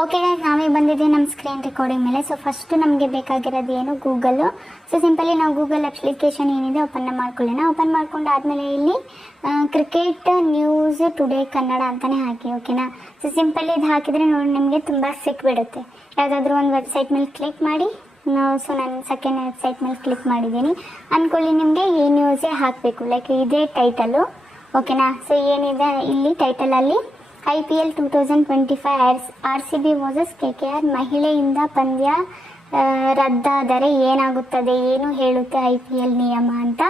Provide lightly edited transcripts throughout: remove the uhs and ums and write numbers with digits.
Okay guys, ನಾವೇ ಬಂದಿದ್ದೀವಿ ನಮ್ಮ ಸ್ಕ್ರೀನ್ ರೆಕಾರ್ಡಿಂಗ್ ಮೇಲೆ. ಸೊ ಫಸ್ಟ್ ನಮಗೆ ಬೇಕಾಗಿರೋದು ಏನು, ಗೂಗಲ್ಲು. ಸೊ ಸಿಂಪಲಿ ನಾವು ಗೂಗಲ್ ಅಪ್ಲಿಕೇಶನ್ ಏನಿದೆ ಓಪನ್ ಮಾಡ್ಕೊಳ್ಳೋಣ. ಓಪನ್ ಮಾಡ್ಕೊಂಡು ಆದಮೇಲೆ ಇಲ್ಲಿ ಕ್ರಿಕೆಟ್ ನ್ಯೂಸ್ ಟುಡೇ ಕನ್ನಡ ಅಂತಲೇ ಹಾಕಿ, ಓಕೆನಾ. ಸೊ ಸಿಂಪಲಿ ಇದು ಹಾಕಿದರೆ ನೋಡಿ ನಿಮಗೆ ತುಂಬ ಸಿಕ್ಬಿಡುತ್ತೆ. ಯಾವುದಾದ್ರೂ ಒಂದು ವೆಬ್ಸೈಟ್ ಮೇಲೆ ಕ್ಲಿಕ್ ಮಾಡಿ. ಸೊ ನಾನು ಸೆಕೆಂಡ್ ವೆಬ್ಸೈಟ್ ಮೇಲೆ ಕ್ಲಿಕ್ ಮಾಡಿದ್ದೀನಿ ಅಂದ್ಕೊಳ್ಳಿ. ನಿಮಗೆ ಈ ನ್ಯೂಸೇ ಹಾಕಬೇಕು, ಲೈಕ್ ಇದೇ ಟೈಟಲು, ಓಕೆನಾ. ಸೊ ಏನಿದೆ ಇಲ್ಲಿ ಟೈಟಲಲ್ಲಿ IPL 2025 RCB ವರ್ಸಸ್ KKR ಮಹಿಳೆಯಿಂದ ಪಂದ್ಯ ರದ್ದಾದರೆ ಏನಾಗುತ್ತದೆ, ಏನು ಹೇಳುತ್ತೆ IPL ನಿಯಮ ಅಂತ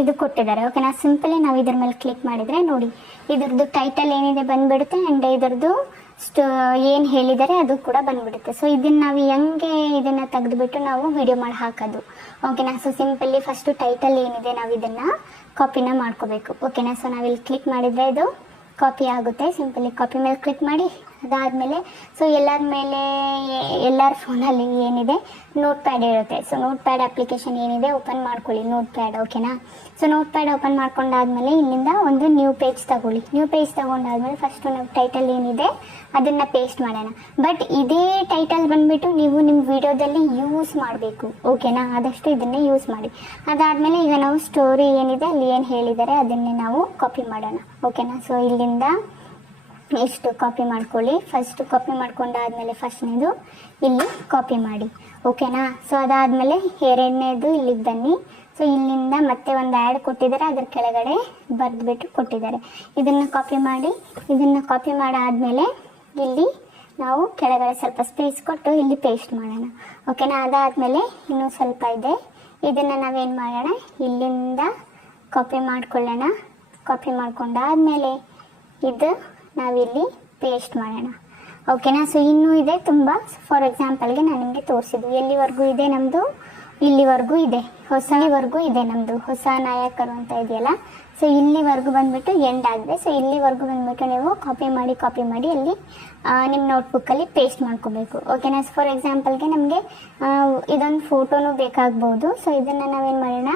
ಇದು ಕೊಟ್ಟಿದ್ದಾರೆ, ಓಕೆನಾ. ಸಿಂಪಲಿ ನಾವು ಇದ್ರ ಮೇಲೆ ಕ್ಲಿಕ್ ಮಾಡಿದರೆ ನೋಡಿ ಇದ್ರದ್ದು ಟೈಟಲ್ ಏನಿದೆ ಬಂದುಬಿಡುತ್ತೆ. ಆ್ಯಂಡ್ ಇದ್ರದ್ದು ಏನು ಹೇಳಿದ್ದಾರೆ ಅದು ಕೂಡ ಬಂದುಬಿಡುತ್ತೆ. ಸೊ ಇದನ್ನು ನಾವು ಹೆಂಗೆ ಇದನ್ನು ತೆಗೆದುಬಿಟ್ಟು ನಾವು ವಿಡಿಯೋ ಮಾಡಿ ಹಾಕೋದು, ಓಕೆನಾ. ಸೊ ಸಿಂಪಲಿ ಫಸ್ಟು ಟೈಟಲ್ ಏನಿದೆ ನಾವು ಇದನ್ನು ಕಾಪಿನ ಮಾಡ್ಕೋಬೇಕು, ಓಕೆನಾ. ಸೊ ನಾವಿಲ್ಲಿ ಕ್ಲಿಕ್ ಮಾಡಿದರೆ ಇದು ಕಾಪಿ ಆಗುತ್ತೆ. ಸಿಂಪಲಿ ಕಾಪಿ ಮೇಲೆ ಕ್ಲಿಕ್ ಮಾಡಿ. ಅದಾದಮೇಲೆ ಸೊ ಎಲ್ಲರ ಫೋನಲ್ಲಿ ಏನಿದೆ ನೋಟ್ ಪ್ಯಾಡ್ ಇರುತ್ತೆ. ಸೊ ನೋಟ್ ಪ್ಯಾಡ್ ಅಪ್ಲಿಕೇಶನ್ ಏನಿದೆ ಓಪನ್ ಮಾಡ್ಕೊಳ್ಳಿ, ನೋಟ್ ಪ್ಯಾಡ್, ಓಕೆನಾ. ಸೊ ನೋಟ್ ಪ್ಯಾಡ್ ಓಪನ್ ಮಾಡ್ಕೊಂಡಾದ್ಮೇಲೆ ಇಲ್ಲಿಂದ ಒಂದು ನ್ಯೂ ಪೇಜ್ ತಗೊಳ್ಳಿ. ನ್ಯೂ ಪೇಜ್ ತೊಗೊಂಡಾದ್ಮೇಲೆ ಫಸ್ಟು ನಾವು ಟೈಟಲ್ ಏನಿದೆ ಅದನ್ನು ಪೇಸ್ಟ್ ಮಾಡೋಣ. ಬಟ್ ಇದೇ ಟೈಟಲ್ ಬಂದುಬಿಟ್ಟು ನೀವು ನಿಮ್ಮ ವಿಡಿಯೋದಲ್ಲಿ ಯೂಸ್ ಮಾಡಬೇಕು, ಓಕೆನಾ. ಆದಷ್ಟು ಇದನ್ನೇ ಯೂಸ್ ಮಾಡಿ. ಅದಾದಮೇಲೆ ಈಗ ನಾವು ಸ್ಟೋರಿ ಏನಿದೆ ಅಲ್ಲಿ ಏನು ಹೇಳಿದ್ದಾರೆ ಅದನ್ನೇ ನಾವು ಕಾಪಿ ಮಾಡೋಣ, ಓಕೆನಾ. ಸೊ ಇಲ್ಲಿಂದ ಇಷ್ಟು ಕಾಪಿ ಮಾಡ್ಕೊಳ್ಳಿ. ಫಸ್ಟು ಕಾಪಿ ಮಾಡ್ಕೊಂಡಾದ್ಮೇಲೆ ಫಸ್ಟ್ನೇದು ಇಲ್ಲಿ ಕಾಪಿ ಮಾಡಿ, ಓಕೆನಾ. ಸೊ ಅದಾದಮೇಲೆ ಎರಡನೇದು ಇಲ್ಲಿಗೆ ಬನ್ನಿ. ಸೊ ಇಲ್ಲಿಂದ ಮತ್ತೆ ಒಂದು ಆ್ಯಡ್ ಕೊಟ್ಟಿದ್ದಾರೆ, ಅದ್ರ ಕೆಳಗಡೆ ಬರೆದ್ಬಿಟ್ಟು ಕೊಟ್ಟಿದ್ದಾರೆ. ಇದನ್ನು ಕಾಪಿ ಮಾಡಿ. ಇದನ್ನು ಕಾಪಿ ಮಾಡಾದಮೇಲೆ ಇಲ್ಲಿ ನಾವು ಕೆಳಗಡೆ ಸ್ವಲ್ಪ ಸ್ಪೇಸ್ ಕೊಟ್ಟು ಇಲ್ಲಿ ಪೇಸ್ಟ್ ಮಾಡೋಣ, ಓಕೆನಾ. ಅದಾದಮೇಲೆ ಇನ್ನೂ ಸ್ವಲ್ಪ ಇದೆ, ಇದನ್ನು ನಾವೇನು ಮಾಡೋಣ, ಇಲ್ಲಿಂದ ಕಾಪಿ ಮಾಡ್ಕೊಳ್ಳೋಣ. ಕಾಪಿ ಮಾಡ್ಕೊಂಡಾದ್ಮೇಲೆ ಇದು ನಾವಿಲ್ಲಿ ಪೇಸ್ಟ್ ಮಾಡೋಣ, ಓಕೆನಾ. ಸೊ ಇನ್ನೂ ಇದೆ ತುಂಬ. ಫಾರ್ ಎಕ್ಸಾಂಪಲ್ಗೆ ನಾನು ನಿಮಗೆ ತೋರಿಸಿದ್ದು ಎಲ್ಲಿವರೆಗೂ ಇದೆ ನಮ್ಮದು, ಇಲ್ಲಿವರೆಗೂ ಇದೆ, ಹೊಸವರೆಗೂ ಇದೆ ನಮ್ಮದು, ಹೊಸ ನಾಯಕರು ಅಂತ ಇದೆಯಲ್ಲ. ಸೊ ಇಲ್ಲಿವರೆಗೂ ಬಂದುಬಿಟ್ಟು ಎಂಡ್ ಆಗಿದೆ. ಸೊ ಇಲ್ಲಿವರೆಗೂ ಬಂದುಬಿಟ್ಟು ನೀವು ಕಾಪಿ ಮಾಡಿ ಅಲ್ಲಿ ನಿಮ್ಮ ನೋಟ್ಬುಕ್ಕಲ್ಲಿ ಪೇಸ್ಟ್ ಮಾಡ್ಕೋಬೇಕು, ಓಕೆನಾ. ಫಾರ್ ಎಕ್ಸಾಂಪಲ್ಗೆ ನಮಗೆ ಇದೊಂದು ಫೋಟೋನೂ ಬೇಕಾಗ್ಬೋದು. ಸೊ ಇದನ್ನು ನಾವೇನು ಮಾಡೋಣ,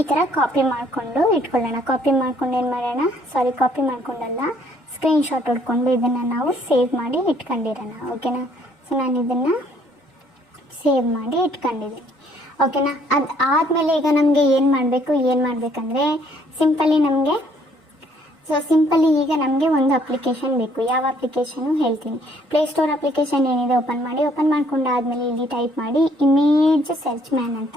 ಈ ಥರ ಕಾಪಿ ಮಾಡಿಕೊಂಡು ಇಟ್ಕೊಳ್ಳೋಣ. ಕಾಪಿ ಮಾಡ್ಕೊಂಡು ಏನು ಮಾಡೋಣ, ಕಾಪಿ ಮಾಡ್ಕೊಂಡಲ್ಲ, ಸ್ಕ್ರೀನ್ಶಾಟ್ ಹೊಡ್ಕೊಂಡು ಇದನ್ನು ನಾವು ಸೇವ್ ಮಾಡಿ ಇಟ್ಕೊಂಡಿರೋಣ, ಓಕೆನಾ. ಸೊ ನಾನು ಇದನ್ನು ಸೇವ್ ಮಾಡಿ ಇಟ್ಕೊಂಡಿದ್ದೀನಿ, ಓಕೆನಾ. ಅದು ಆದಮೇಲೆ ಈಗ ನಮಗೆ ಏನು ಮಾಡಬೇಕಂದ್ರೆ ಸಿಂಪಲಿ ಈಗ ನಮಗೆ ಒಂದು ಅಪ್ಲಿಕೇಶನ್ ಬೇಕು. ಯಾವ ಅಪ್ಲಿಕೇಶನು ಹೇಳ್ತೀನಿ. ಪ್ಲೇಸ್ಟೋರ್ ಅಪ್ಲಿಕೇಶನ್ ಏನಿದೆ ಓಪನ್ ಮಾಡಿ. ಓಪನ್ ಮಾಡ್ಕೊಂಡಾದ್ಮೇಲೆ ಇಲ್ಲಿ ಟೈಪ್ ಮಾಡಿ ಇಮೇಜ್ ಸರ್ಚ್ ಮ್ಯಾನ್ ಅಂತ,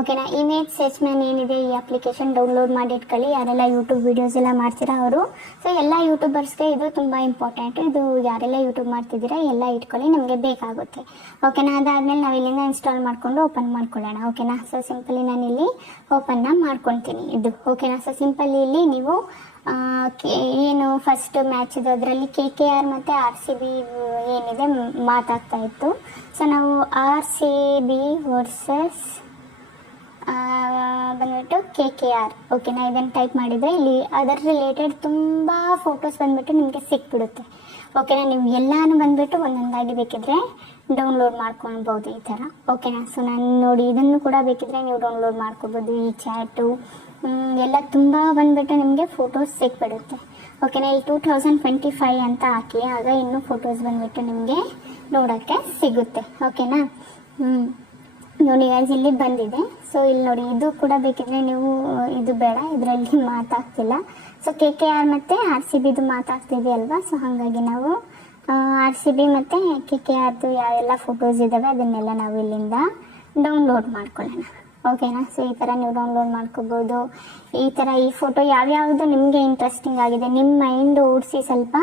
ಓಕೆನಾ. ಇಮೇಜ್ ಸರ್ಚ್ ಮ್ಯಾನ್ ಏನಿದೆ ಈ ಅಪ್ಲಿಕೇಶನ್ ಡೌನ್ಲೋಡ್ ಮಾಡಿ ಇಟ್ಕೊಳ್ಳಿ. ಯಾರೆಲ್ಲ ಯೂಟ್ಯೂಬ್ ವೀಡಿಯೋಸ್ ಎಲ್ಲ ಮಾಡ್ತೀರಾ ಅವರು. ಸೊ ಎಲ್ಲ ಯೂಟ್ಯೂಬರ್ಸ್ಗೆ ಇದು ತುಂಬ ಇಂಪಾರ್ಟೆಂಟ್. ಇದು ಯಾರೆಲ್ಲ ಯೂಟ್ಯೂಬ್ ಮಾಡ್ತಿದ್ದೀರಾ ಎಲ್ಲ ಇಟ್ಕೊಳ್ಳಿ, ನಮಗೆ ಬೇಕಾಗುತ್ತೆ, ಓಕೆನಾ. ಅದಾದಮೇಲೆ ನಾವು ಇಲ್ಲಿಂದ ಇನ್ಸ್ಟಾಲ್ ಮಾಡಿಕೊಂಡು ಓಪನ್ ಮಾಡ್ಕೊಳ್ಳೋಣ, ಓಕೆನಾ. ಸೊ ಸಿಂಪಲಿ ನಾನಿಲ್ಲಿ ಓಪನ್ನ ಮಾಡ್ಕೊತೀನಿ ಇದು, ಓಕೆನಾ. ಸೊ ಸಿಂಪಲಿ ಇಲ್ಲಿ ನೀವು ಏನು ಫಸ್ಟ್ ಮ್ಯಾಚ್ ಇದೆ ಅದರಲ್ಲಿ KKR ಮತ್ತು RCB ಏನಿದೆ ಮಾತಾಗ್ತಾ ಇತ್ತು. ಸೊ ನಾವು RCB ವರ್ಸಸ್ ಬಂದ್ಬಿಟ್ಟು KKR, ಓಕೆನಾ. ಇದನ್ನು ಟೈಪ್ ಮಾಡಿದರೆ ಇಲ್ಲಿ ಅದರ ರಿಲೇಟೆಡ್ ತುಂಬ ಫೋಟೋಸ್ ಬಂದುಬಿಟ್ಟು ನಿಮಗೆ ಸಿಕ್ಬಿಡುತ್ತೆ, ಓಕೆನಾ. ನೀವು ಎಲ್ಲನೂ ಬಂದುಬಿಟ್ಟು ಒಂದೊಂದಾಗಿ ಬೇಕಿದ್ರೆ ಡೌನ್ಲೋಡ್ ಮಾಡ್ಕೊಳ್ಬೋದು ಈ ಥರ, ಓಕೆನಾ. ಸೊ ನಾನು ನೋಡಿ ಇದನ್ನು ಕೂಡ ಬೇಕಿದ್ರೆ ನೀವು ಡೌನ್ಲೋಡ್ ಮಾಡ್ಕೊಬೋದು. ಈ ಚಾಟು ಎಲ್ಲ ತುಂಬ ಬಂದುಬಿಟ್ಟು ನಿಮಗೆ ಫೋಟೋಸ್ ಸಿಕ್ಬಿಡುತ್ತೆ, ಓಕೆನಾ. ಇಲ್ಲಿ 2025 ಅಂತ ಹಾಕಿ, ಆಗ ಇನ್ನೂ ಫೋಟೋಸ್ ಬಂದುಬಿಟ್ಟು ನಿಮಗೆ ನೋಡೋಕ್ಕೆ ಸಿಗುತ್ತೆ, ಓಕೆನಾ. ನೋಡಿ ಗೈಸ್ ಇಲ್ಲಿ ಬಂದಿದೆ. ಸೊ ಇಲ್ಲಿ ನೋಡಿ ಇದು ಕೂಡ ಬೇಕಿದ್ರೆ ನೀವು, ಇದು ಬೇಡ, ಇದರಲ್ಲಿ ಮಾತಾಗ್ತಿಲ್ಲ. ಸೊ KKR ಮತ್ತು RCBದು ಮಾತಾಗ್ತಿದೆ ಅಲ್ವಾ. ಸೊ ಹಾಗಾಗಿ ನಾವು RCB ಮತ್ತು KKRದು ಯಾವೆಲ್ಲ ಫೋಟೋಸ್ ಇದ್ದಾವೆ ಅದನ್ನೆಲ್ಲ ನಾವು ಇಲ್ಲಿಂದ ಡೌನ್ಲೋಡ್ ಮಾಡ್ಕೊಳ್ಳೋಣ, ಓಕೆನಾ. ಸೊ ಈ ಥರ ನೀವು ಡೌನ್ಲೋಡ್ ಮಾಡ್ಕೋಬೋದು. ಈ ಥರ ಈ ಫೋಟೋ ಯಾವ್ಯಾವುದು ನಿಮಗೆ ಇಂಟ್ರೆಸ್ಟಿಂಗ್ ಆಗಿದೆ, ನಿಮ್ಮ ಮೈಂಡ್ ಓಡಿಸಿ ಸ್ವಲ್ಪ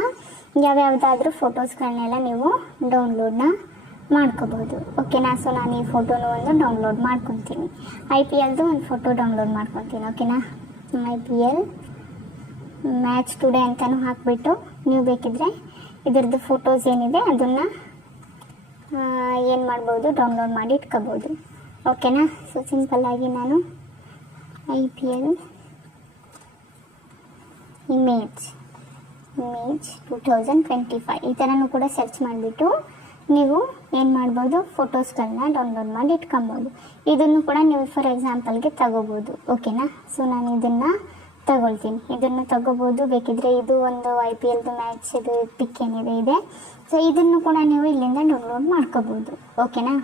ಯಾವ್ಯಾವುದಾದ್ರೂ ಫೋಟೋಸ್ಗಳನ್ನೆಲ್ಲ ನೀವು ಡೌನ್ಲೋಡ್ನ ಮಾಡ್ಕೋಬೋದು, ಓಕೆನಾ. ಸೊ ನಾನು ಈ ಫೋಟೋನು ಒಂದು ಡೌನ್ಲೋಡ್ ಮಾಡ್ಕೊತೀನಿ. IPLದು ಒಂದು ಫೋಟೋ ಡೌನ್ಲೋಡ್ ಮಾಡ್ಕೊತೀನಿ, ಓಕೆನಾ. IPL ಮ್ಯಾಚ್ ಟುಡೇ ಅಂತಲೂ ಹಾಕಿಬಿಟ್ಟು ನೀವು ಬೇಕಿದ್ರೆ ಇದರದ್ದು ಫೋಟೋಸ್ ಏನಿದೆ ಅದನ್ನು ಏನು ಮಾಡ್ಬೋದು, ಡೌನ್ಲೋಡ್ ಮಾಡಿ ಇಟ್ಕೋಬೋದು, ಓಕೆನಾ. ಸೊ ಸಿಂಪಲ್ಲಾಗಿ ನಾನು IPL ಇಮೇಜ್ 2025 ಈ ಥರನೂ ಕೂಡ ಸರ್ಚ್ ಮಾಡಿಬಿಟ್ಟು ನೀವು ಏನು ಮಾಡ್ಬೋದು, ಫೋಟೋಸ್ಗಳನ್ನ ಡೌನ್ಲೋಡ್ ಮಾಡಿ ಇಟ್ಕೊಬೋದು. ಇದನ್ನು ಕೂಡ ನೀವು ಫಾರ್ ಎಕ್ಸಾಂಪಲ್ಗೆ ತಗೋಬೋದು, ಓಕೆನಾ. ಸೊ ನಾನು ಇದನ್ನು ತಗೊಳ್ತೀನಿ. ಇದನ್ನು ತಗೋಬೋದು, ಬೇಕಿದ್ರೆ ಇದು ಒಂದು IPL ಮ್ಯಾಚ್ ಇದು ಪಿಕ್ ಏನಿದೆ ಇದೆ. ಸೊ ಇದನ್ನು ಕೂಡ ನೀವು ಇಲ್ಲಿಂದ ಡೌನ್ಲೋಡ್ ಮಾಡ್ಕೋಬೋದು. ಓಕೆನಾ.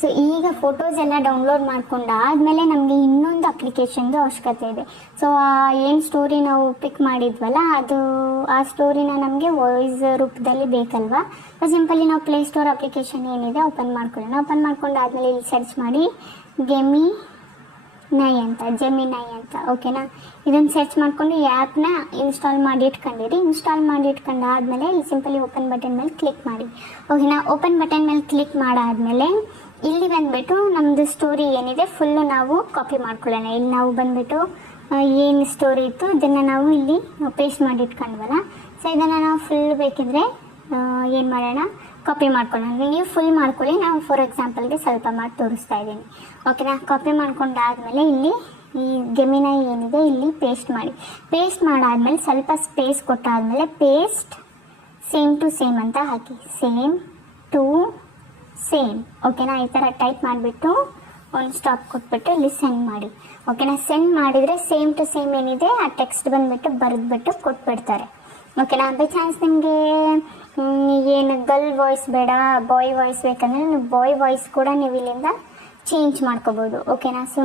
ಸೊ ಈಗ ಫೋಟೋಸ್ ಎಲ್ಲ ಡೌನ್ಲೋಡ್ ಮಾಡ್ಕೊಂಡಾದ್ಮೇಲೆ ನಮಗೆ ಇನ್ನೊಂದು ಅಪ್ಲಿಕೇಶನ್ದು ಅವಶ್ಯಕತೆ ಇದೆ. ಸೊ ಏನು ಸ್ಟೋರಿ ನಾವು ಪಿಕ್ ಮಾಡಿದ್ವಲ್ಲ ಆ ಸ್ಟೋರಿನ ನಮಗೆ ವಾಯ್ಸ್ ರೂಪದಲ್ಲಿ ಬೇಕಲ್ವಾ. ಸೊ ಸಿಂಪಲಿ ನಾವು ಪ್ಲೇಸ್ಟೋರ್ ಅಪ್ಲಿಕೇಶನ್ ಏನಿದೆ ಓಪನ್ ಮಾಡ್ಕೊಳ್ಳೋಣ. ಓಪನ್ ಮಾಡ್ಕೊಂಡಾದ್ಮೇಲೆ ಇಲ್ಲಿ ಸರ್ಚ್ ಮಾಡಿ ಜೆಮಿನೈ ಅಂತ ಓಕೆನಾ. ಇದನ್ನು ಸರ್ಚ್ ಮಾಡಿಕೊಂಡು ಈ ಆ್ಯಪ್ನ ಇನ್ಸ್ಟಾಲ್ ಮಾಡಿ ಇಟ್ಕೊಂಡಿರಿ. ಇನ್ಸ್ಟಾಲ್ ಮಾಡಿ ಇಟ್ಕೊಂಡಾದ್ಮೇಲೆ ಇಲ್ಲಿ ಸಿಂಪಲಿ ಓಪನ್ ಬಟನ್ ಮೇಲೆ ಕ್ಲಿಕ್ ಮಾಡಿ. ಓಕೆನಾ. ಓಪನ್ ಬಟನ್ ಮೇಲೆ ಕ್ಲಿಕ್ ಮಾಡಾದ್ಮೇಲೆ ಇಲ್ಲಿ ಬಂದುಬಿಟ್ಟು ನಮ್ಮದು ಸ್ಟೋರಿ ಏನಿದೆ ಫುಲ್ಲು ನಾವು ಕಾಪಿ ಮಾಡ್ಕೊಳ್ಳೋಣ. ಇಲ್ಲಿ ನಾವು ಬಂದುಬಿಟ್ಟು ಏನು ಸ್ಟೋರಿ ಇತ್ತು ಇದನ್ನು ನಾವು ಇಲ್ಲಿ ಪೇಸ್ಟ್ ಮಾಡಿ ಇಟ್ಕೊಂಡ್ವಲ್ಲ. ಸೊ ಇದನ್ನು ನಾವು ಫುಲ್ ಬೇಕಿದ್ರೆ ಏನು ಮಾಡೋಣ, ಕಾಪಿ ಮಾಡ್ಕೊಳ್ಳೋಣ. ನೀವು ಫುಲ್ ಮಾಡ್ಕೊಳ್ಳಿ, ನಾವು ಫಾರ್ ಎಕ್ಸಾಂಪಲ್ಗೆ ಸ್ವಲ್ಪ ಮಾಡಿ ತೋರಿಸ್ತಾ ಇದ್ದೀನಿ. ಓಕೆನಾ. ಕಾಪಿ ಮಾಡ್ಕೊಂಡಾದ್ಮೇಲೆ ಇಲ್ಲಿ ಈ ಗೆಮಿನೈ ಏನಿದೆ ಇಲ್ಲಿ ಪೇಸ್ಟ್ ಮಾಡಿ. ಪೇಸ್ಟ್ ಮಾಡಾದ್ಮೇಲೆ ಸ್ವಲ್ಪ ಸ್ಪೇಸ್ ಕೊಟ್ಟಾದ್ಮೇಲೆ ಪೇಸ್ಟ್ ಸೇಮ್ ಟು ಸೇಮ್ ಅಂತ ಹಾಕಿ. ಸೇಮ್ ಟು ಸೇಮ್ ಓಕೆನಾ. ಈ ಥರ ಟೈಪ್ ಮಾಡಿಬಿಟ್ಟು ಒಂದು ಸ್ಟಾಪ್ ಕೊಟ್ಬಿಟ್ಟು ಇಲ್ಲಿ ಸೆಂಡ್ ಮಾಡಿ. ಓಕೆನಾ. ಸೆಂಡ್ ಮಾಡಿದರೆ ಸೇಮ್ ಟು ಸೇಮ್ ಏನಿದೆ ಆ ಟೆಕ್ಸ್ಟ್ ಬಂದುಬಿಟ್ಟು ಬರೆದ್ಬಿಟ್ಟು ಕೊಟ್ಬಿಡ್ತಾರೆ. ಓಕೆನಾ. ಬೈ ಚಾನ್ಸ್ ನಿಮಗೆ ಏನು ಗರ್ಲ್ ವಾಯ್ಸ್ ಬೇಡ, ಬಾಯ್ ವಾಯ್ಸ್ ಬೇಕಂದರೆ ನೀವು ಬಾಯ್ ವಾಯ್ಸ್ ಕೂಡ ನೀವು ಇಲ್ಲಿಂದ ಚೇಂಜ್ ಮಾಡ್ಕೋಬೋದು. ಓಕೆನಾ. ಸೊ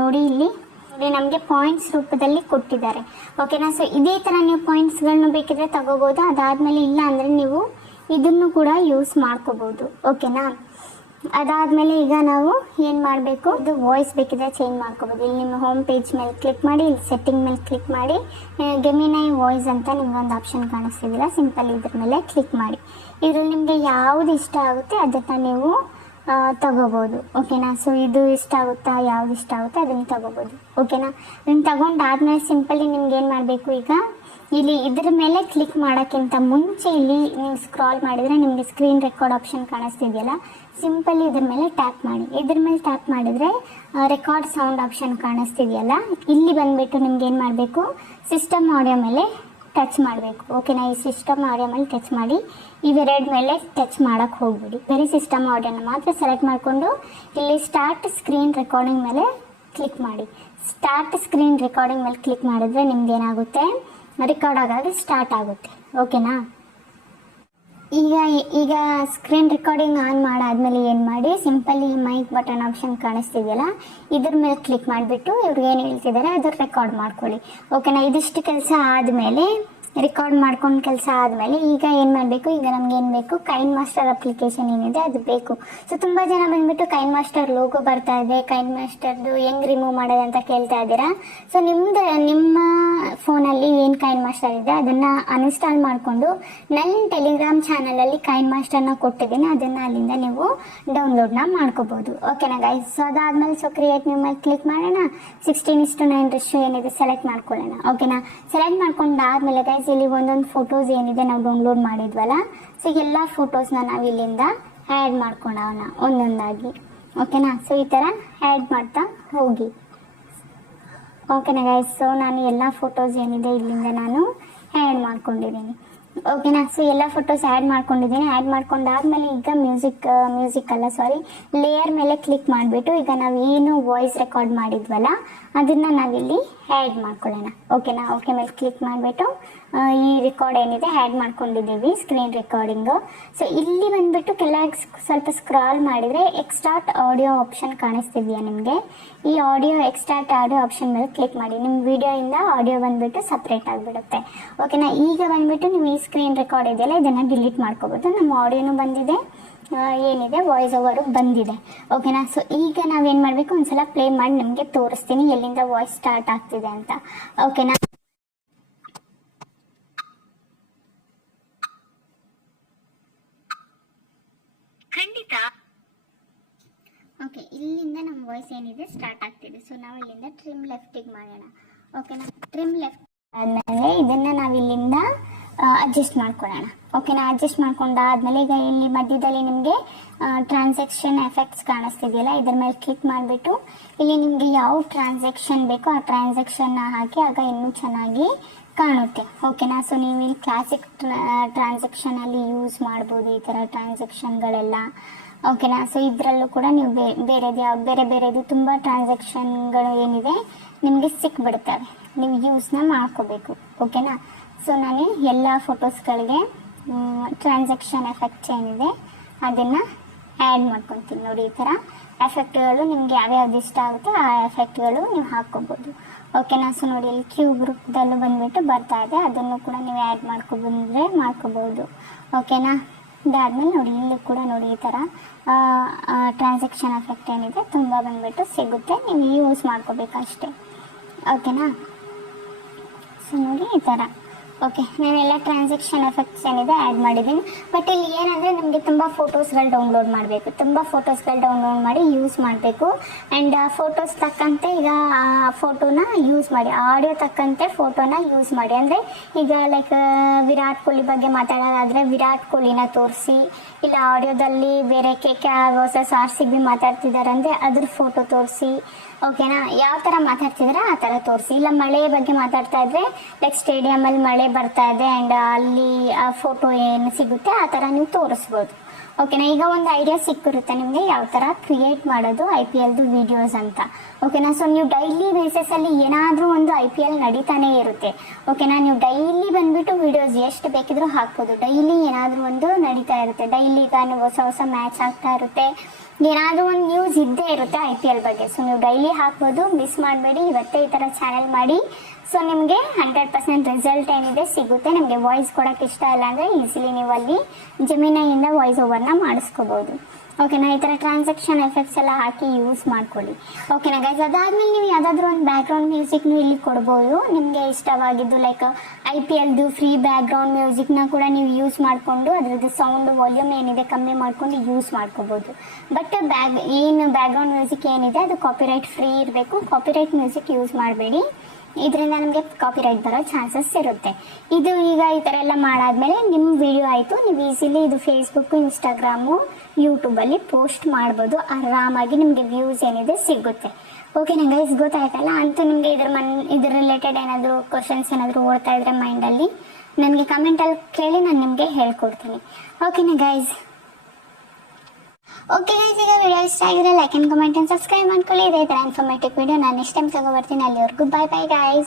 ನೋಡಿ ಇಲ್ಲಿ ನಮಗೆ ಪಾಯಿಂಟ್ಸ್ ರೂಪದಲ್ಲಿ ಕೊಟ್ಟಿದ್ದಾರೆ. ಓಕೆನಾ. ಸೊ ಇದೇ ಥರ ನೀವು ಪಾಯಿಂಟ್ಸ್ಗಳನ್ನ ಬೇಕಿದ್ರೆ ತಗೋಬೋದು. ಅದಾದಮೇಲೆ ಇಲ್ಲ ಅಂದರೆ ನೀವು ಇದನ್ನು ಕೂಡ ಯೂಸ್ ಮಾಡ್ಕೋಬೋದು. ಓಕೆನಾ. ಅದಾದಮೇಲೆ ಈಗ ನಾವು ಏನು ಮಾಡಬೇಕು, ಇದು ವಾಯ್ಸ್ ಬೇಕಿದ್ರೆ ಚೇಂಜ್ ಮಾಡ್ಕೋಬೋದು. ಇಲ್ಲಿ ನಿಮ್ಮ ಹೋಮ್ ಪೇಜ್ ಮೇಲೆ ಕ್ಲಿಕ್ ಮಾಡಿ, ಇಲ್ಲಿ ಸೆಟ್ಟಿಂಗ್ ಮೇಲೆ ಕ್ಲಿಕ್ ಮಾಡಿ, ಗೆಮಿನೈ ವಾಯ್ಸ್ ಅಂತ ನಿಮ್ಗೊಂದು ಆಪ್ಷನ್ ಕಾಣಿಸ್ತಿದಿಲ್ಲ, ಸಿಂಪಲ್ ಇದ್ರ ಮೇಲೆ ಕ್ಲಿಕ್ ಮಾಡಿ. ಇದರಲ್ಲಿ ನಿಮಗೆ ಯಾವುದು ಇಷ್ಟ ಆಗುತ್ತೆ ಅದನ್ನು ನೀವು ತಗೋಬೋದು. ಓಕೆನಾ. ಸೊ ಇದು ಇಷ್ಟ ಆಗುತ್ತಾ, ಯಾವ್ದು ಇಷ್ಟ ಆಗುತ್ತೆ ಅದನ್ನು ತಗೋಬೋದು. ಓಕೆನಾ. ಇದನ್ನು ತಗೊಂಡಾದ್ಮೇಲೆ ಸಿಂಪಲಿ ನಿಮ್ಗೆ ಏನು ಮಾಡಬೇಕು, ಈಗ ಇಲ್ಲಿ ಇದ್ರ ಮೇಲೆ ಕ್ಲಿಕ್ ಮಾಡೋಕ್ಕಿಂತ ಮುಂಚೆ ಇಲ್ಲಿ ನೀವು ಸ್ಕ್ರಾಲ್ ಮಾಡಿದರೆ ನಿಮಗೆ ಸ್ಕ್ರೀನ್ ರೆಕಾರ್ಡ್ ಆಪ್ಷನ್ ಕಾಣಿಸ್ತಿದೆಯಲ್ಲ, ಸಿಂಪಲಿ ಇದ್ರ ಮೇಲೆ ಟ್ಯಾಪ್ ಮಾಡಿ. ಇದ್ರ ಮೇಲೆ ಟ್ಯಾಪ್ ಮಾಡಿದರೆ ರೆಕಾರ್ಡ್ ಸೌಂಡ್ ಆಪ್ಷನ್ ಕಾಣಿಸ್ತಿದೆಯಲ್ಲ, ಇಲ್ಲಿ ಬಂದುಬಿಟ್ಟು ನಿಮ್ಗೆ ಏನು ಮಾಡಬೇಕು, ಸಿಸ್ಟಮ್ ಆಡಿಯೋ ಮೇಲೆ ಟಚ್ ಮಾಡಬೇಕು. ಓಕೆನಾ. ಈ ಸಿಸ್ಟಮ್ ಆಡಿಯೋ ಮೇಲೆ ಟಚ್ ಮಾಡಿ, ಇವೆರಡು ಮೇಲೆ ಟಚ್ ಮಾಡೋಕ್ಕೆ ಹೋಗ್ಬಿಡಿ. ಬರೀ ಸಿಸ್ಟಮ್ ಆಡಿಯೋನ ಮಾತ್ರ ಸೆಲೆಕ್ಟ್ ಮಾಡಿಕೊಂಡು ಇಲ್ಲಿ ಸ್ಟಾರ್ಟ್ ಸ್ಕ್ರೀನ್ ರೆಕಾರ್ಡಿಂಗ್ ಮೇಲೆ ಕ್ಲಿಕ್ ಮಾಡಿ. ಸ್ಟಾರ್ಟ್ ಸ್ಕ್ರೀನ್ ರೆಕಾರ್ಡಿಂಗ್ ಮೇಲೆ ಕ್ಲಿಕ್ ಮಾಡಿದ್ರೆ ನಿಮ್ಗೆ ಏನಾಗುತ್ತೆ, ರೆಕಾರ್ಡ್ ಆಗೋದು ಸ್ಟಾರ್ಟ್ ಆಗುತ್ತೆ. ಓಕೆನಾ. ಈಗ ಸ್ಕ್ರೀನ್ ರೆಕಾರ್ಡಿಂಗ್ ಆನ್ ಮಾಡಾದ್ಮೇಲೆ ಏನು ಮಾಡಿ, ಸಿಂಪಲಿ ಮೈಕ್ ಬಟನ್ ಆಪ್ಷನ್ ಕಾಣಿಸ್ತಿದೆಯಲ್ಲ ಇದ್ರ ಮೇಲೆ ಕ್ಲಿಕ್ ಮಾಡಿಬಿಟ್ಟು ಇವ್ರಿಗೆ ಏನು ಹೇಳ್ತಿದ್ದಾರೆ ಅದ್ರ ರೆಕಾರ್ಡ್ ಮಾಡ್ಕೊಳ್ಳಿ. ಓಕೆನಾ. ಇದಿಷ್ಟು ಕೆಲಸ ಆದಮೇಲೆ ರೆಕಾರ್ಡ್ ಮಾಡ್ಕೊಂಡು ಕೆಲಸ ಆದಮೇಲೆ ಈಗ ಏನು ಮಾಡಬೇಕು, ಈಗ ನಮ್ಗೆ ಏನು ಬೇಕು, ಕೈನ್ ಮಾಸ್ಟರ್ ಅಪ್ಲಿಕೇಶನ್ ಏನಿದೆ ಅದು ಬೇಕು. ಸೊ ತುಂಬ ಜನ ಬಂದುಬಿಟ್ಟು ಕೈನ್ ಮಾಸ್ಟರ್ ಲೋಗೋ ಬರ್ತಾ ಇದೆ, ಕೈನ್ ಮಾಸ್ಟರ್ದು ಹೆಂಗೆ ರಿಮೂವ್ ಮಾಡೋದು ಅಂತ ಕೇಳ್ತಾ ಇದ್ದೀರಾ. ಸೊ ನಿಮ್ಮ ಫೋನಲ್ಲಿ ಏನು ಕೈನ್ ಮಾಸ್ಟರ್ ಇದೆ ಅದನ್ನು ಅನ್ಇನ್ಸ್ಟಾಲ್ ಮಾಡಿಕೊಂಡು ನನ್ನ ಟೆಲಿಗ್ರಾಮ್ ಚಾನಲಲ್ಲಿ ಕೈನ್ ಮಾಸ್ಟರ್ನ ಕೊಟ್ಟಿದ್ದೀನಿ, ಅದನ್ನು ಅಲ್ಲಿಂದ ನೀವು ಡೌನ್ಲೋಡ್ನ ಮಾಡ್ಕೋಬೋದು. ಓಕೆನಾ ಗೈಸ್. ಸೊ ಅದಾದಮೇಲೆ ಸೊ ಕ್ರಿಯೇಟ್ ನ್ಯೂ ಮೇಲೆ ಕ್ಲಿಕ್ ಮಾಡೋಣ. 16:9 ರೇಷಿಯೋ ಏನಿದೆ ಸೆಲೆಕ್ಟ್ ಮಾಡ್ಕೊಳ್ಳೋಣ. ಓಕೆನಾ. ಸೆಲೆಕ್ಟ್ ಮಾಡ್ಕೊಂಡಾದ್ಮೇಲೆ ಗೈಸ್ ಇಲ್ಲಿ ಒಂದೊಂದು ಫೋಟೋಸ್ ಏನಿದೆ ನಾವು ಡೌನ್ಲೋಡ್ ಮಾಡಿದ್ವಲ್ಲ, ಸೊ ಎಲ್ಲ ಫೋಟೋಸ್ನ ನಾವು ಇಲ್ಲಿಂದ ಆ್ಯಡ್ ಮಾಡ್ಕೊಳ್ಳೋಣ ಒಂದೊಂದಾಗಿ. ಓಕೆನಾ. ಸೊ ಈ ಥರ ಆ್ಯಡ್ ಮಾಡ್ತಾ ಹೋಗಿ. ಓಕೆನಾ ಗೈಸ್. ಸೊ ನಾನು ಎಲ್ಲ ಫೋಟೋಸ್ ಏನಿದೆ ಇಲ್ಲಿಂದ ನಾನು ಆ್ಯಡ್ ಮಾಡ್ಕೊಂಡಿದ್ದೀನಿ. ಓಕೆನಾ. ಸೊ ಎಲ್ಲ ಫೋಟೋಸ್ ಆ್ಯಡ್ ಮಾಡ್ಕೊಂಡಿದ್ದೀನಿ. ಆ್ಯಡ್ ಮಾಡ್ಕೊಂಡಾದ್ಮೇಲೆ ಈಗ ಮ್ಯೂಸಿಕ್ ಅಲ್ಲ ಸಾರಿ ಲೇಯರ್ ಮೇಲೆ ಕ್ಲಿಕ್ ಮಾಡಿಬಿಟ್ಟು ಈಗ ನಾವು ಏನು ವಾಯ್ಸ್ ರೆಕಾರ್ಡ್ ಮಾಡಿದ್ವಲ್ಲ ಅದನ್ನು ನಾವಿಲ್ಲಿ ಆ್ಯಡ್ ಮಾಡ್ಕೊಳ್ಳೋಣ. ಓಕೆನಾ. ಓಕೆ ಮೇಲೆ ಕ್ಲಿಕ್ ಮಾಡಿಬಿಟ್ಟು ಈ ರೆಕಾರ್ಡ್ ಏನಿದೆ ಆ್ಯಡ್ ಮಾಡ್ಕೊಂಡಿದ್ದೀವಿ ಸ್ಕ್ರೀನ್ ರೆಕಾರ್ಡಿಂಗು. ಸೊ ಇಲ್ಲಿ ಬಂದುಬಿಟ್ಟು ಕೆಳಗೆ ಸ್ವಲ್ಪ ಸ್ಕ್ರಾಲ್ ಮಾಡಿದರೆ ಎಕ್ಸ್ಟ್ರಾಕ್ಟ್ ಆಡಿಯೋ ಆಪ್ಷನ್ ಕಾಣಿಸ್ತಿದೆಯಾ ನಿಮಗೆ, ಈ ಎಕ್ಸ್ಟ್ರಾಕ್ಟ್ ಆಡಿಯೋ ಆಪ್ಷನ್ ಮೇಲೆ ಕ್ಲಿಕ್ ಮಾಡಿ. ನಿಮ್ಮ ವಿಡಿಯೋಯಿಂದ ಆಡಿಯೋ ಬಂದುಬಿಟ್ಟು ಸಪ್ರೇಟ್ ಆಗಿಬಿಡುತ್ತೆ. ಓಕೆನಾ. ಈಗ ಬಂದುಬಿಟ್ಟು ನೀವು ಈ ಸ್ಕ್ರೀನ್ ರೆಕಾರ್ಡ್ ಇದೆಯಲ್ಲ ಇದನ್ನು ಡಿಲೀಟ್ ಮಾಡ್ಕೋಬೋದು. ನಮ್ಮ ಆಡಿಯೋನು ಬಂದಿದೆ, ಏನಿದೆ ವಾಯ್ಸ್ ಓವರು ಬಂದಿದೆ. ಓಕೆನಾ. ಸೊ ಈಗ ನಾವೇನು ಮಾಡಬೇಕು, ಒಂದ್ಸಲ ಪ್ಲೇ ಮಾಡಿ ನಿಮಗೆ ತೋರಿಸ್ತೀನಿ ಎಲ್ಲಿಂದ ವಾಯ್ಸ್ ಸ್ಟಾರ್ಟ್ ಆಗ್ತಿದೆ ಅಂತ. ಓಕೆನಾ. ಖಂಡಿತ. ಓಕೆ, ಇಲ್ಲಿಂದ ನಮ್ಮ ವಾಯ್ಸ್ ಏನಿದೆ ಸ್ಟಾರ್ಟ್ ಆಗ್ತಿದೆ. ಸೊ ನಾವು ಇಲ್ಲಿಂದ ಟ್ರಿಮ್ ಲೆಫ್ಟಿಗೆ ಮಾಡೋಣ. ಓಕೆನಾ. ಟ್ರಿಮ್ ಲೆಫ್ಟ್ ಆದಮೇಲೆ ಇದನ್ನು ನಾವು ಇಲ್ಲಿಂದ ಅಡ್ಜಸ್ಟ್ ಮಾಡ್ಕೊಳ್ಳೋಣ. ಓಕೆನಾ. ಅಡ್ಜಸ್ಟ್ ಮಾಡ್ಕೊಂಡಾದ್ಮೇಲೆ ಈಗ ಇಲ್ಲಿ ಮಧ್ಯದಲ್ಲಿ ನಿಮಗೆ ಟ್ರಾನ್ಸಾಕ್ಷನ್ ಎಫೆಕ್ಟ್ಸ್ ಕಾಣಿಸ್ತಿದೆಯಲ್ಲ ಇದ್ರ ಮೇಲೆ ಕ್ಲಿಕ್ ಮಾಡಿಬಿಟ್ಟು ಇಲ್ಲಿ ನಿಮಗೆ ಯಾವ ಟ್ರಾನ್ಸಾಕ್ಷನ್ ಬೇಕೋ ಆ ಟ್ರಾನ್ಸಾಕ್ಷನ್ನ ಹಾಕಿ, ಆಗ ಇನ್ನೂ ಚೆನ್ನಾಗಿ ಕಾಣುತ್ತೆ. ಓಕೆನಾ. ಸೊ ನೀವು ಇಲ್ಲಿ ಕ್ಲಾಸಿಕ್ ಟ್ರಾನ್ಸಾಕ್ಷನಲ್ಲಿ ಯೂಸ್ ಮಾಡ್ಬೋದು ಈ ಥರ ಟ್ರಾನ್ಸಾಕ್ಷನ್ಗಳೆಲ್ಲ. ಓಕೆನಾ. ಸೊ ಇದರಲ್ಲೂ ಕೂಡ ನೀವು ಬೇರೆ ಬೇರೆದು ತುಂಬ ಟ್ರಾನ್ಸಾಕ್ಷನ್ಗಳು ಏನಿದೆ ನಿಮಗೆ ಸಿಕ್ಬಿಡ್ತವೆ, ನೀವು ಯೂಸ್ನ ಮಾಡ್ಕೋಬೇಕು. ಓಕೆನಾ. ಸೊ ನಾನು ಎಲ್ಲ ಫೋಟೋಸ್ಗಳಿಗೆ ಟ್ರಾನ್ಸಾಕ್ಷನ್ ಎಫೆಕ್ಟ್ಸ್ ಏನಿದೆ ಅದನ್ನು ಆ್ಯಡ್ ಮಾಡ್ಕೊತೀನಿ. ನೋಡಿ ಈ ಥರ ಎಫೆಕ್ಟ್ಗಳು ನಿಮ್ಗೆ ಯಾವ್ಯಾವ್ದು ಇಷ್ಟ ಆಗುತ್ತೆ ಆ ಎಫೆಕ್ಟ್ಗಳು ನೀವು ಹಾಕ್ಕೋಬೋದು. ಓಕೆನಾ. ಸೊ ನೋಡಿ ಇಲ್ಲಿ ಕ್ಯೂಬ್ ರೂಪದಲ್ಲೂ ಬಂದುಬಿಟ್ಟು ಬರ್ತಾ ಇದೆ, ಅದನ್ನು ಕೂಡ ನೀವು ಆ್ಯಡ್ ಮಾಡ್ಕೋಬೋದು. ಓಕೆನಾ. ಇದಾದ್ಮೇಲೆ ನೋಡಿ ಇಲ್ಲಿ ಕೂಡ ನೋಡಿ ಈ ಥರ ಟ್ರಾನ್ಸಾಕ್ಷನ್ ಎಫೆಕ್ಟ್ ಏನಿದೆ ತುಂಬ ಬಂದುಬಿಟ್ಟು ಸಿಗುತ್ತೆ, ನೀವು ಯೂಸ್ ಮಾಡ್ಕೋಬೇಕು ಅಷ್ಟೇ. ಓಕೆನಾ. ಸೊ ನೋಡಿ ಈ ಥರ. ಓಕೆ, ನಾನೆಲ್ಲ ಟ್ರಾನ್ಸಾಕ್ಷನ್ ಎಫೆಕ್ಟ್ಸ್ ಏನಿದೆ ಆ್ಯಡ್ ಮಾಡಿದ್ದೀನಿ. ಬಟ್ ಇಲ್ಲಿ ಏನಂದರೆ ನಮಗೆ ತುಂಬ ಫೋಟೋಸ್ಗಳು ಡೌನ್ಲೋಡ್ ಮಾಡಬೇಕು, ತುಂಬ ಫೋಟೋಸ್ಗಳು ಡೌನ್ಲೋಡ್ ಮಾಡಿ ಯೂಸ್ ಮಾಡಬೇಕು. ಆ್ಯಂಡ್ ಫೋಟೋಸ್ ತಕ್ಕಂತೆ ಈಗ ಆ ಫೋಟೋನ ಯೂಸ್ ಮಾಡಿ, ಆಡಿಯೋ ತಕ್ಕಂತೆ ಫೋಟೋನ ಯೂಸ್ ಮಾಡಿ. ಅಂದರೆ ಈಗ ಲೈಕ್ ವಿರಾಟ್ ಕೊಹ್ಲಿ ಬಗ್ಗೆ ಮಾತಾಡೋದಾದರೆ ವಿರಾಟ್ ಕೊಹ್ಲಿನ ತೋರಿಸಿ, ಇಲ್ಲ ಆಡಿಯೋದಲ್ಲಿ ಬೇರೆ ವರ್ಸಸ್ RCB ಮಾತಾಡ್ತಿದ್ದಾರೆ ಅಂದರೆ ಅದ್ರ ಫೋಟೋ ತೋರಿಸಿ. ಓಕೆನಾ. ಯಾವ ಥರ ಮಾತಾಡ್ತಿದ್ರೆ ಆ ಥರ ತೋರಿಸಿ. ಇಲ್ಲ ಮಳೆ ಬಗ್ಗೆ ಮಾತಾಡ್ತಾ ಇದ್ರೆ ಲೈಕ್ ಸ್ಟೇಡಿಯಮಲ್ಲಿ ಮಳೆ ಬರ್ತಾ ಇದೆ ಆ್ಯಂಡ್ ಅಲ್ಲಿ ಆ ಫೋಟೋ ಏನು ಸಿಗುತ್ತೆ ಆ ಥರ ನೀವು ತೋರಿಸ್ಬೋದು. ಓಕೆನಾ. ಈಗ ಒಂದು ಐಡಿಯಾ ಸಿಕ್ಕಿರುತ್ತೆ ನಿಮಗೆ ಯಾವ ಥರ ಕ್ರಿಯೇಟ್ ಮಾಡೋದು IPLದು ವೀಡಿಯೋಸ್ ಅಂತ. ಓಕೆನಾ. ಸೊ ನೀವು ಡೈಲಿ ಬೇಸಿಸಲ್ಲಿ ಏನಾದರೂ ಒಂದು IPL ನಡೀತಾನೇ ಇರುತ್ತೆ. ಓಕೆನಾ. ನೀವು ಡೈಲಿ ಬಂದುಬಿಟ್ಟು ವೀಡಿಯೋಸ್ ಎಷ್ಟು ಬೇಕಿದ್ರೂ ಹಾಕ್ಬೋದು. ಡೈಲಿ ಏನಾದರೂ ಒಂದು ನಡೀತಾ ಇರುತ್ತೆ, ಡೈಲಿ ಈಗ ನೀವು ಹೊಸ ಮ್ಯಾಚ್ ಆಗ್ತಾ ಇರುತ್ತೆ, ಏನಾದರೂ ಒಂದು ನ್ಯೂಸ್ ಇದ್ದೇ ಇರುತ್ತೆ IPL ಬಗ್ಗೆ. ಸೊ ನೀವು ಡೈಲಿ ಹಾಕ್ಬೋದು, ಮಿಸ್ ಮಾಡಬೇಡಿ. ಇವತ್ತೇ ಈ ಥರ ಚಾನೆಲ್ ಮಾಡಿ. ಸೊ ನಿಮಗೆ 100% ರಿಸಲ್ಟ್ ಏನಿದೆ ಸಿಗುತ್ತೆ. ನಿಮಗೆ ವಾಯ್ಸ್ ಕೊಡೋಕ್ಕೆ ಇಷ್ಟ ಇಲ್ಲ ಅಂದರೆ ಈಸಿಲಿ ನೀವು ಅಲ್ಲಿ ಜೆಮಿನೈಯಿಂದ ವಾಯ್ಸ್ ಓವರ್ನ ಮಾಡಿಸ್ಕೋಬೋದು. ಓಕೆನಾ. ಈ ಥರ ಟ್ರಾನ್ಸಾಕ್ಷನ್ ಎಫೆಕ್ಟ್ಸ್ ಎಲ್ಲ ಹಾಕಿ ಯೂಸ್ ಮಾಡ್ಕೊಳ್ಳಿ. ಓಕೆನಾ ಗೈಸ್. ಅದಾದಮೇಲೆ ನೀವು ಯಾವುದಾದ್ರೂ ಒಂದು ಬ್ಯಾಕ್ಗ್ರೌಂಡ್ ಮ್ಯೂಸಿಕ್ನು ಇಲ್ಲಿ ಕೊಡ್ಬೋದು, ನಿಮಗೆ ಇಷ್ಟವಾಗಿದ್ದು. ಲೈಕ್ IPLದು ಫ್ರೀ ಬ್ಯಾಕ್ಗ್ರೌಂಡ್ ಮ್ಯೂಸಿಕ್ನ ಕೂಡ ನೀವು ಯೂಸ್ ಮಾಡಿಕೊಂಡು ಅದರದ್ದು ಸೌಂಡ್ ವಾಲ್ಯೂಮ್ ಏನಿದೆ ಕಮ್ಮಿ ಮಾಡಿಕೊಂಡು ಯೂಸ್ ಮಾಡ್ಕೋಬೋದು. ಬಟ್ ಬ್ಯಾಕ್ಗ್ರೌಂಡ್ ಮ್ಯೂಸಿಕ್ ಏನಿದೆ ಅದು ಕಾಪಿರೈಟ್ ಫ್ರೀ ಇರಬೇಕು. ಕಾಪಿರೈಟ್ ಮ್ಯೂಸಿಕ್ ಯೂಸ್ ಮಾಡಬೇಡಿ, ಇದರಿಂದ ನಮಗೆ ಕಾಪಿರೈಟ್ ಬರೋ ಚಾನ್ಸಸ್ ಇರುತ್ತೆ. ಇದು ಈಗ ಈ ಥರ ಎಲ್ಲ ಮಾಡಾದ್ಮೇಲೆ ನಿಮ್ಮ ವಿಡಿಯೋ ಆಯಿತು, ನೀವು ಈಸಿಲಿ ಇದು ಫೇಸ್ಬುಕ್ಕು, ಇನ್ಸ್ಟಾಗ್ರಾಮು, ಯೂಟ್ಯೂಬಲ್ಲಿ ಪೋಸ್ಟ್ ಮಾಡ್ಬೋದು. ಆರಾಮಾಗಿ ನಿಮಗೆ ವ್ಯೂಸ್ ಏನಿದೆ ಸಿಗುತ್ತೆ. ಓಕೆನಾ ಗೈಸ್, ಗೊತ್ತಾಯ್ತಲ್ಲ. ಅಂತೂ ನಿಮಗೆ ಇದ್ರ ರಿಲೇಟೆಡ್ ಏನಾದರೂ ಕ್ವಶನ್ಸ್ ಏನಾದರೂ ಓಡ್ತಾ ಇದ್ರೆ ಮೈಂಡಲ್ಲಿ ನನಗೆ ಕಮೆಂಟಲ್ಲಿ ಕೇಳಿ, ನಾನು ನಿಮಗೆ ಹೇಳ್ಕೊಡ್ತೀನಿ. ಓಕೆನಾ ಗೈಸ್. ಓಕೆ ಗೈಸ್, ಈಗ ವಿಡಿಯೋ ಇಷ್ಟ ಆಗಿದ್ರೆ like and comment and subscribe ಮಾಡ್ಕೊಳ್ಳಿ. ಇದೇ ಥರ ಇನ್ಫಾರ್ಮೇಟಿವ್ ವಿಡಿಯೋ ನಾನು ನೆಕ್ಸ್ಟ್ ಟೈಮ್ ತಗೊಬರ್ತೀನಿ. ಅಲ್ಲಿವರೆಗೂ ಬಾಯ್ ಬಾಯ್ ಗೈಸ್.